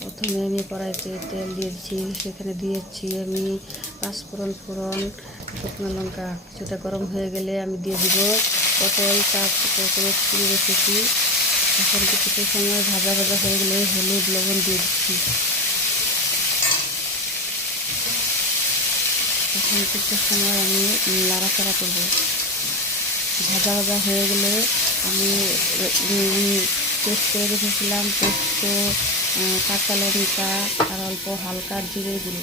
প্রথমে আমি কড়াইতে তেল দিয়েছি, সেখানে দিয়েছি আমি পাঁচফোড়ন, শুকনো লঙ্কা। কিছুটা গরম হয়ে গেলে আমি দিয়ে দিব পটল, তার করে ছুঁড়ে রেখেছি। এখন কিছু সময় ভাজা ভাজা হয়ে গেলে হলুদ লবণ দিয়ে দিচ্ছি। এখন কিছু সময় আমি নাড়াচাড়া করব। ভাজা ভাজা হয়ে গেলে আমি পেস্ট করে রেখেছিলাম পোস্ত, কাঁচা লঙ্কা আর অল্প হালকা জিরে গুঁড়ো